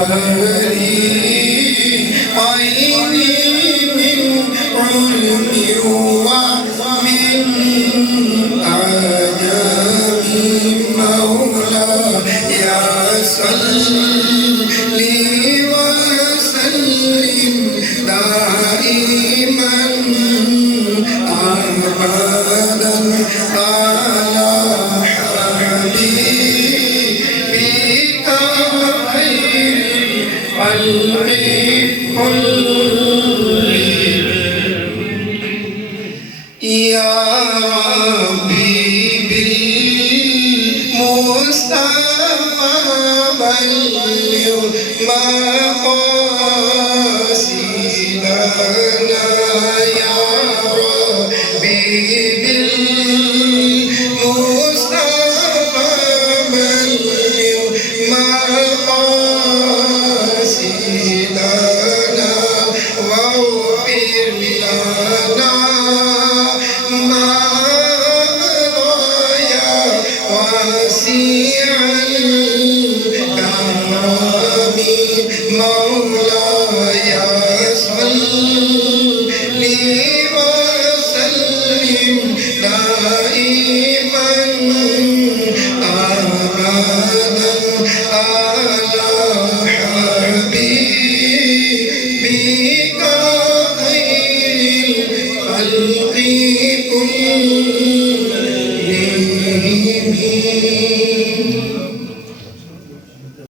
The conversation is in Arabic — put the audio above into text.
فريقين من علم ومن آداب مولاي صل وسلم دائما أبدا على حبيبك خير الخلق كلهم يا ربي بالمصطفى بلغ مقاصدنا يا ربي بالمصطفى بلغ مقاصدنا واغفر لنا ما ضايا واسع الكرم مولاي